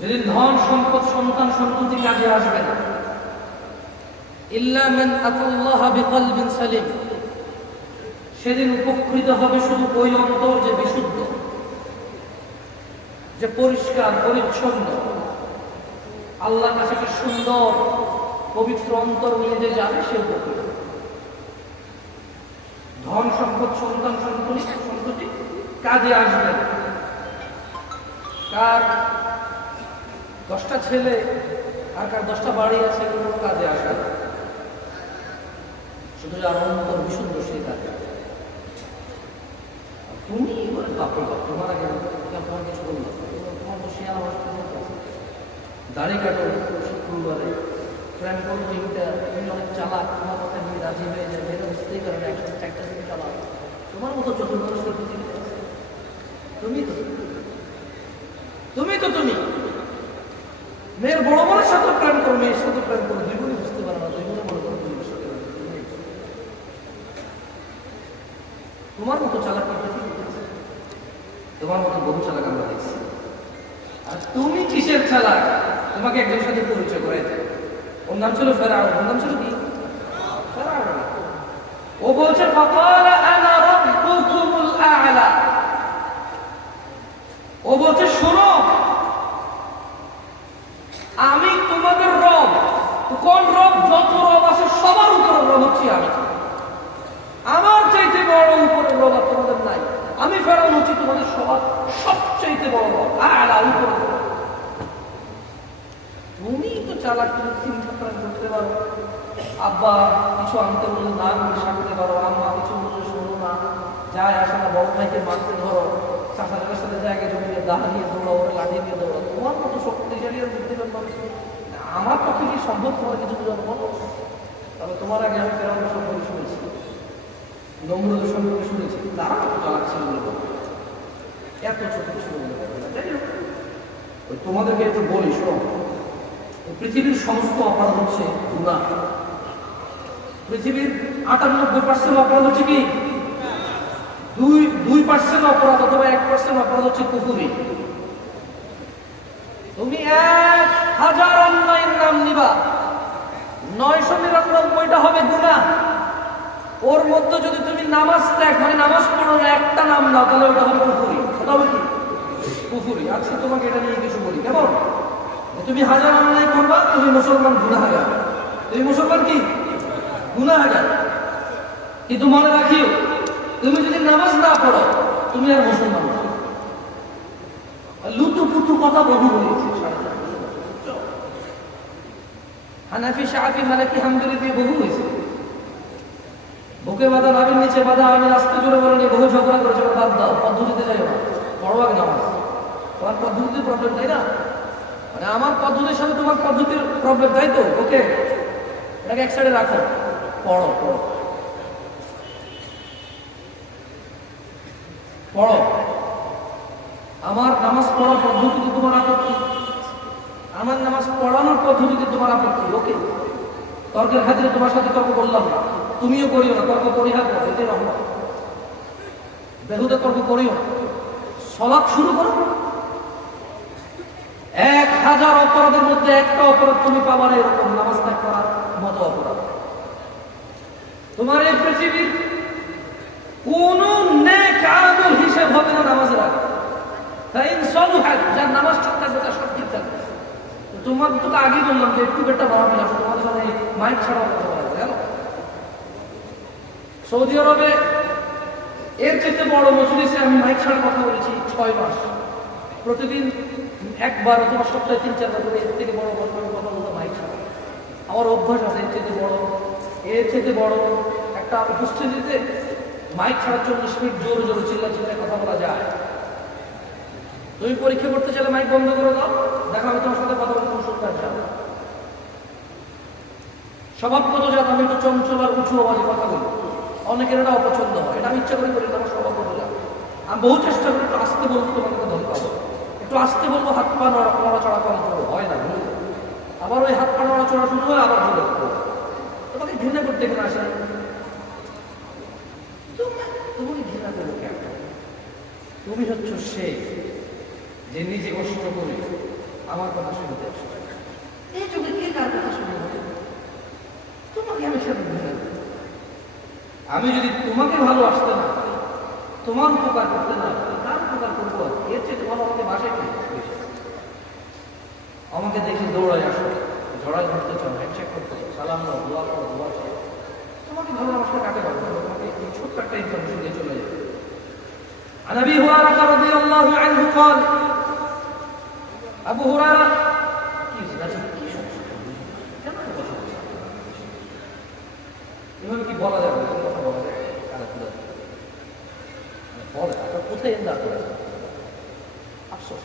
যেদিন ধন সম্পদ সন্তান সন্ততি কাজে আসবে না, ইল্লা মান আতাল্লাহ বিকলবিন সালিম, সেদিন উপকৃত হবে শুধু ওই অন্তর যে বিশুদ্ধ, যে পরিষ্কার পরিচ্ছন্ন, আল্লাহর কাছে একটা সুন্দর পবিত্র অন্তর নিয়ে যে যাবে সে উপকৃত। ধন সম্পদ সন্তান সন্ততি কাজে আসবে না। কার 10টা ছেলে আর কার 10টা বাড়ি আছে কোনো কাজে আসবে না, শুধু যার অন্তর বিশুদ্ধ সেই কাজে আসবে। তুমি বাপরে বাপ, তোমার আগে তোমার কিছু বললো, তোমার তো শেয়ার দাড়ি কাটো শুক্রবারে, প্রেম করো টিভিটা, তুমি অনেক চালাক, তোমার কথা নিয়ে রাজি হয়ে যাবে, এটা বুঝতেই পারে না, একসাথে 4টা থেকে চালাক। তোমার মতো চতুর্মানুষের পৃথিবীতে আছে, তুমি মেয়ের বড় বড়ের সাথে প্রেম করো, মেয়ের সাথে প্রেম করো, দুই বোনই বুঝতে পারে না, দুই বোনে মনে করো দুই সাথে। তোমার মতো চালাক পৃথিবীতে আছে, তোমার মতো বহু চালাক আমরা দেখছি। আর তুমি কিসের চালাক? তোমাকে একজনের সাথে পরিচয় করাইতে, ওর নাম ছিল ফেরাউন। ওর নাম ছিল কি? ফেরাউন। ও বলছে ফাকালা আনা রাব্বুকুমুল আ'লা, ও বলছে শোনো আমি তোমাদের রব। কোন রব? যত রব আছে সবার উপরে রব হচ্ছি আমি। আমার চাইতে বড় উপরের রব আর তোমাদের নাই। আমি ফেরাউন হচ্ছি তোমাদের সবার সবচাইতে বড় রব, আ'লা, উপরে। তুমি তো চালাক, তুমি চিন্তা করতে পারো, আব্বা কিছু আনতে বললে না তুমি সারতে পারো, আম্মা কিছু বললে শোনো না, যায় আসে না, বড় ভাইকে মারতে ধরো, চাষাদের সাথে জায়গায় জমিয়ে দাহা দিয়ে দৌড়াও, ওরা লাঠি দিয়ে দৌড়াও। তোমার মতো শক্তিশালী আর বুদ্ধিমান মানুষ আমার পক্ষে কি সম্ভব? তোমার কিছু বোঝানো বলো। তবে তোমার আগে আমি ফেরাউনের সম্পর্কে শুনেছি, নমরুদের সম্পর্কে শুনেছি, তারা কত চালাক ছিল বলে বলো, এত ছোট ছিল বলে বলো। তাই না? ওই তোমাদেরকে একটু বলি, শোনো, পৃথিবীর সমস্ত অপরাধ হচ্ছে গুনাহ। পৃথিবীর 98% অপরাধ হচ্ছে কি? 2% অপরাধ অথবা 1% অপরাধ হচ্ছে কুফরি। তুমি 1000 অন্যায়ের নাম নিবা, 999টা হবে গুনাহ। ওর মধ্যে যদি তুমি নামাজ ত্যাগ, মানে নামাজ পড়ো না, একটা নাম নাও, তাহলে ওটা হবে কুফরি। ওটা হবে কি? কুফরি। আচ্ছা তোমাকে এটা নিয়ে কিছু বলি, কেমন? তুমি 1000 অন্যায় করবা, তুমি মুসলমান গুনাহগার। তুমি মুসলমান কি? গুনাহগার। কিন্তু মনে রাখিও, তুমি যদি নামাজ না পড়ো, তুমি আর মুসলমান না। লুতু পুতু কথা বহু বলেছে, হানাফি শাফি মালিকি হাম্বলি দিয়ে বহু হয়েছে। বুকে বাঁধা, নাভির নিচে বাঁধা, আমি রাস্তা জুড়ে বলে নিয়ে বহু ঝগড়া করেছে। বাদ দাও, পদ্ধতিতে যাই না, পড়ো আগে নামাজ। তোমার পদ্ধতিতে প্রবলেম, তাই না? মানে আমার পদ্ধতির সাথে তোমার পদ্ধতির প্রবলেম, তাই তো? ওকে, এটাকে এক সাইডে রাখো, পড়ো পড়ো পড়ো। আমার নামাজ পড়ার পদ্ধতিতে তোমার আপত্তি, আমার নামাজ পড়ানোর পদ্ধতিতে তোমার আপত্তি। ওকে, তর্কের খাতিরে তোমার সাথে তর্ক করলাম না, তুমিও করিও না, তর্ক পরিহার করো, এটাই রহমত। বেহুদা তর্ক করিও না, সলাৎ শুরু করো। 1000 অপরাধের মধ্যে একটা অপরাধ তুমি পাবা না এরকম, নামাজ ত্যাগ করার মতো অপরাধ। তোমার এই পৃথিবীর কোন নেক আমল হিসেব হবে না নামাজের আগে। তাই সলুহাত, যার নামাজ ঠিক থাকবে তার সব ঠিক থাকবে। তোমার তো আগে বললাম যে একটু বেটা বাড়াবি না, তোমাদের সাথে মাইক ছাড়া কথা বলা যায়। সৌদি আরবে এর চেয়ে বড় মজলিসে আমি মাইক ছাড়া কথা বলেছি 6 মাস, প্রতিদিন একবার অথবা সপ্তাহে 3-4 বার করে। এর থেকে বড় কথা বলতে মাইক ছাড়া আমার অভ্যাস আছে। এর চেয়ে বড় একটা উপস্থিতিতে মাইক ছাড়া 40 মিনিট জোরে জোরে চিল্লায় কথা বলা যায়। তুমি পরীক্ষা করতে চাইলে মাইক বন্ধ করে দাও, দেখো আমি তোমার সাথে কথা বলতে শুনতে চাই। স্বভাবগত জাত আমি একটু চঞ্চল আর উঁচু আওয়াজে কথা বলি, অনেকের এটা অপছন্দ হয়, এটা আমি ইচ্ছা করে করি, আমার স্বভাবগত জাত। আমি বহু চেষ্টা করি একটু আস্তে বলতে, তোমাকে ধরে পাবো, একটু আস্তে বলবো, হাত পা নড়াচড়া করা হয় না, আবার ওই হাত পা নড়াচড়া শুরু হয়, আবার জোরে তোমাকে ঘৃণা করতে কেন আসে? তোমাকে ঘৃণা করবো কেন? তুমি হচ্ছ সে যে নিজে কষ্ট করে আমার কথা শুনতে আসে। এই যুগে কে কার কথা শুনে? তোমাকে আমি সাথে ধরে, আমি যদি তোমাকে ভালোবাসতে না, তোমার উপকার করতে না, কার উপকার করবো? এর চেয়ে তোমার আমাকে বাসায় কি? আমাকে দেখে দৌড়ায় আসো, জড়ায় ধরতে চাও, হ্যান্ডশেক করতে চাও, সালাম দাও, দোয়া করো, দোয়া চাও। তোমাকে ভালোবাসতে কাকে পারবো? তোমাকে এই ছোট্ট একটা ইনফরমেশন দিয়ে চলে যাবে। عن ابي هريره رضي الله عنه قال ابو هريره এভাবে কি বলা যাবে? কথা বলা যায় বলে আপনার কোথায় এন্দার করে আফসোস।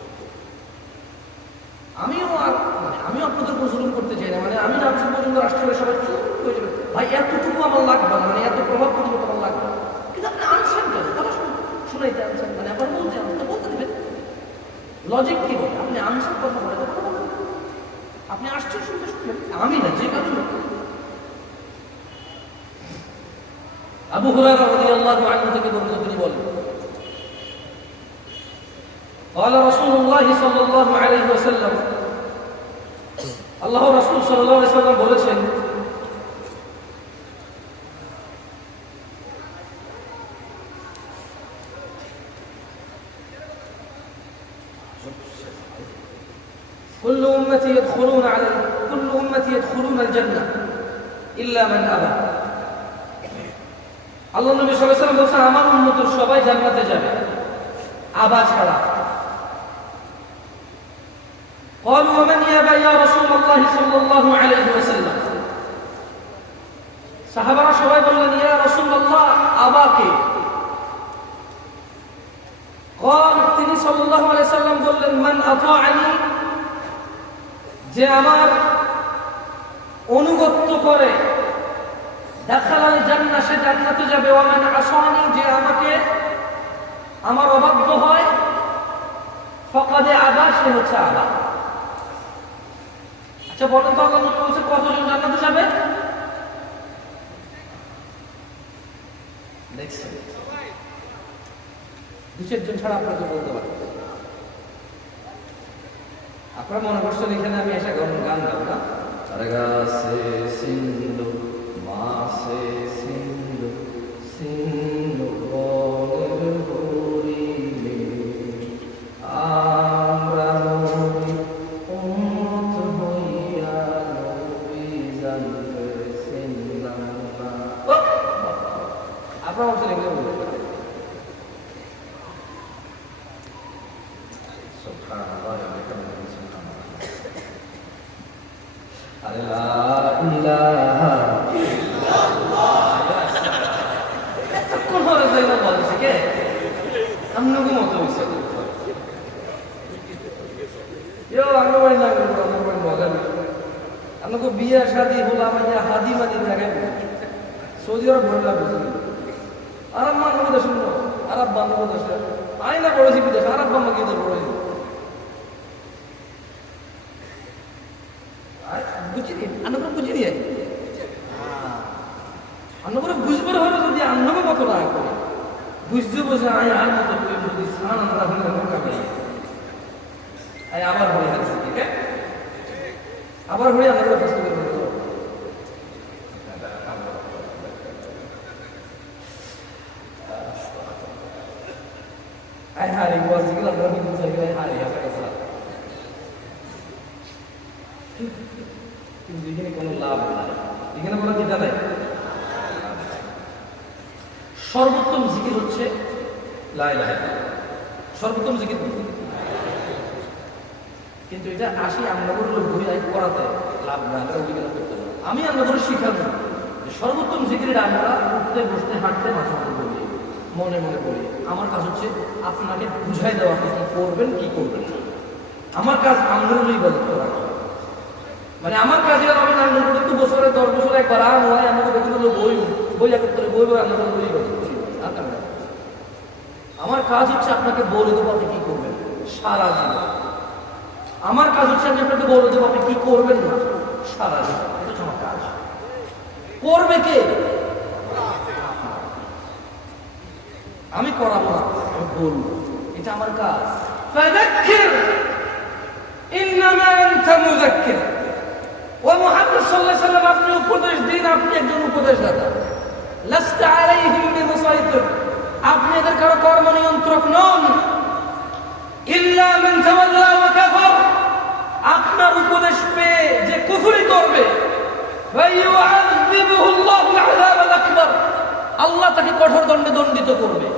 আমিও আপনাদের প্রচলন করতে চাই না, মানে আমি রাজ্য পর্যন্ত রাষ্ট্রের সবাই চুপ হয়ে যাবে, ভাই এতটুকু আমার লাগবে না, মানে এত প্রভাব পরিবর্তন আমার লাগবে না। কিন্তু আপনি আনছেন কেন? কথা শুনাইতে আনছেন, মানে আবার বলতে আনছেন, বলতে দেবেন। লজিক কি বলে? আপনি আনছেন কথা বলে, আপনি আসছেন শুনতে শুনবেন, আমি না, যে কারণ আবু হুরায়রা রাদিয়াল্লাহু আনহু থেকে বর্ণিত, তিনি বলেন قال رسول الله صلى الله عليه وسلم, আল্লাহর রাসূল সাল্লাল্লাহু আলাইহি ওয়াসাল্লাম বলেছেন, كل أمتي يدخلون الجنة إلا من أبى। আল্লাহ নবী সাল্লাল্লাহু আলাইহি ওয়াসাল্লাম বলেছেন, আমার উম্মতের সবাই জান্নাতে যাবে, আবা ছাড়া। قالوا ومن يأبى يا رسول الله صلى الله عليه وسلم। সাহাবারা সবাই বললেন, ইয়া রাসূলুল্লাহ, আবা কে? قال, তিনি সাল্লাল্লাহু আলাইহি ওয়াসাল্লাম বললেন, মান আতাআনি, যে আমার অনুগত্য করে, দাখালাল জান্নাহ, সে জান্নাতে যাবে। ওয়া মান আসানি, যে আমাকে আমার অবাধ্য হয়, ফাকাদ আবা, সে হচ্ছে আবা। আচ্ছা বলেন তো, আল্লাহ নবী বলছে কতজন জান্নাতে যাবে? দেখছেন, দু চারজন ছাড়া আপনাকে বলতে পারেন। আপনারা মনে করছেন এখানে আমি এসে গান গাবো না? গাছে সিন্ধু মাসে সিন্ধু সিন্ধু বনের হরিণে আমরা নবী উম্মত হইয়া নবী জানতে চিনলাম না। আপনারা বলছেন এগুলো বলবেন। বিয়ে শাদী হলো আমার হাদি মাদি জায়গায় সৌদি আরব বললাম, আরব মানব দেশ, আরব বান্ধব দেশ, আইনা পড়েছি বিদেশ, আরব বাম্মা কিন্তু পড়েছি। বুঝিনি আন্নপুরে, বুঝিনি আন্নপুরে বুঝবার হলো যদি আন্নকে কত টাকা করে বুঝতে বসে আয় আর মতো যদি স্নান আমরা হলে আবার হয়ে যাচ্ছে, ঠিক আছে? আবার হয়ে আমরা কষ্ট করে hari buat sih lah berarti bisa kita hari apa kesal. Ini begini kalau লাভ নাই, এখানে কোনো চিন্তা নাই। সর্বোত্তম জিকির হচ্ছে লা ইলাহা ইল্লাল্লাহ, সর্বোত্তম জিকির। কিন্তু এটা আসি আমরা বললো ঘুরে করাতে লাভ নাই, অভিজ্ঞতা করতে হবে। আমি আমরা করে শিখাবো সর্বোত্তম জিকিরটা আমরা উঠতে বসতে হাঁটতে মাঝে মাঝে বলি, মনে মনে বলি। আমার কাজ হচ্ছে আপনাকে বুঝাই দেওয়া, আপনি করবেন কি করবেন না। আমার কাজ আন্দোলনই ইবাদত করা, মানে আমার কাজে আমি আন্দোলন একটু বছরে 10 বছর একবার হয় আমাকে বেতন বই করতে বই আন্দোলন করি। আমার কাজ হচ্ছে আপনাকে বলে দেবো আপনি কি করবেন সারা জীবন। আমার কাজ হচ্ছে আমি আপনাকে বলে দেবো আপনি কি করবেন না সারা জীবন। এটা হচ্ছে আমার কাজ। করবে কে? আমি করাবো না, আমি বলবো। এটা আমার কাজ। ফাযাক্কির ইন্নামা আনতা মুযাক্কির। ও মুহাম্মদ সাল্লাল্লাহু আলাইহি ওয়াসাল্লাম, আপনি উপদেশ দিন, আপনি একজন উপদেশদাতা। লাস্তা আলাইহিম বিমুসাইতির, আপনি এদের কারো কর্ম নিয়ন্ত্রক নন। ইল্লা মান তাওয়াল্লা ওয়া কাফার, আপনার উপদেশ পেয়ে যে কুফরি করবে, ফায়ুআযিবুহু আল্লাহু আযাবাল আকবার, আল্লাহ তাকে কঠোর দণ্ডে দণ্ডিত করবে।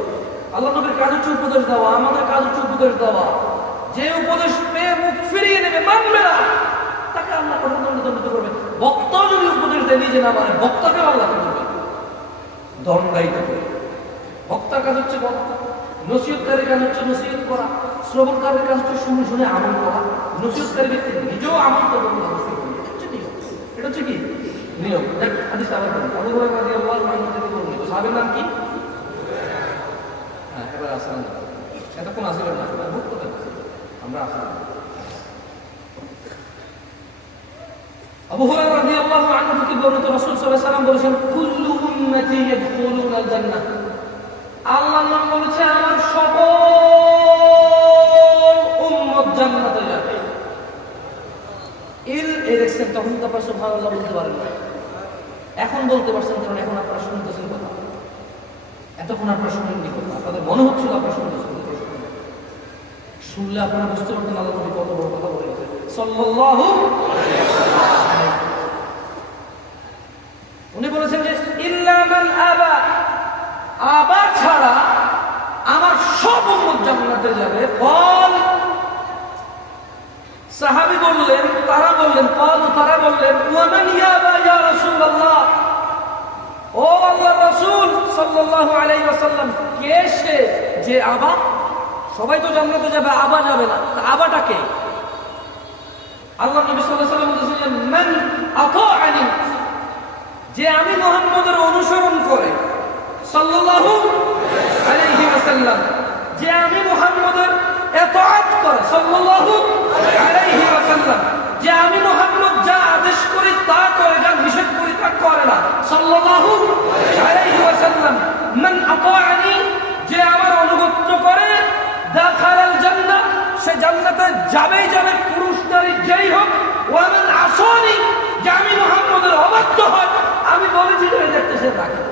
আল্লাহ নবীর কাজ হচ্ছে উপদেশ দেওয়া, আমাদের কাজ হচ্ছে উপদেশ দেওয়া। যে উপদেশ পেয়ে মুখ ফিরিয়ে নেবে, মানবে না, তাকে আল্লাহ কঠোর দণ্ডে দণ্ডিত করবে। বক্তা যদি উপদেশ দেয় নিজে না মানে, বক্তাকে আল্লাহ করবে দণ্ডায়িত করবে। বক্তার কাজ হচ্ছে বক্তা, নসিহতকারীর কাজ হচ্ছে নসিহত করা, শ্রবণকারীর কাজ হচ্ছে শুনে শুনে আমল করা। নসিহতকারী ব্যক্তি নিজেও আমল করবে, এটা হচ্ছে কি নিয়ম। হাদিস আবার বলি, আবু হুরায়রা রাদিয়াল্লাহু আনহু থেকে বর্ণিত। সাহাবীর নাম কি? হ্যাঁ, এবার আসেন, এতক্ষণ আসবেন না, ভুল করবেন, আমরা আসলাম। আবু হুরায়রা রাদিয়াল্লাহু আনহু থেকে বর্ণিত, রাসূল সাল্লাল্লাহু আলাইহি ওয়াসাল্লাম বলেছেন, কুল্লু উম্মতি ইয়াদখুলুনাল জান্নাহ, আল্লাহর নাম বলেছে আমার সকল উম্মত জান্নাতে যাবে। এই দেখছেন, তখন তো আপনারা সুবহানাল্লাহ বলতে পারেন না, এখন বলতে পারছেন, কারণ এখন আপনারা শুনতেছেন কথা। এতক্ষণ আপনারা শুনেননি কথা, আপনাদের মনে হচ্ছিল আপনারা শুনতেছেন। শুনলে আপনারা বুঝতে পারতেন আল্লাহ নবী কত বড় কথা বলে গেছেন সাল্লাল্লাহু আলাইহি ওয়াসাল্লাম। উনি বলেছেন যে ইল্লা মান আবা, আবা ছাড়া আমার সব উম্মত জান্নাতে যাবে। বল, সাহাবী বললেন, তারা বললেন, তারা বললেন, ওয়া মান ইয়াবা ইয়া রাসূলুল্লাহ, ও আল্লাহর রাসূল সাল্লাল্লাহু আলাইহি ওয়াসাল্লাম, কে সে যে আবা? সবাই তো জান্নাতে যাবে, আবা যাবে না, আবাটা কে? আল্লাহ নবী সাল্লাল্লাহু আলাইহি ওয়াসাল্লাম বলেছিলেন, মান আতাআনি, যে আমি মুহাম্মদের অনুসরণ করে, সাল্লাল্লাহু আলাইহি ওয়াসাল্লাম, যে আমি মুহাম্মদের ইতাআত করে, সাল্লাল্লাহু আলাইহি ওয়াসাল্লাম, যে আমি মুহাম্মদ যা আদেশ করি তা করে, যা নিষেধ করি তা করে না, সাল্লাল্লাহু আলাইহি ওয়াসাল্লাম। মান আতাআনি, যে আমার অনুগত্য করে, দাখালাল জান্নাহ, সে জান্নাতে যাবেই যাবে, পুরুষ নারী যেই হোক। ওয়া মান আসানি, যে আমি মুহাম্মদের অবাধ্য হয়, আমি বলেছি যে দেখতে সে রাখে।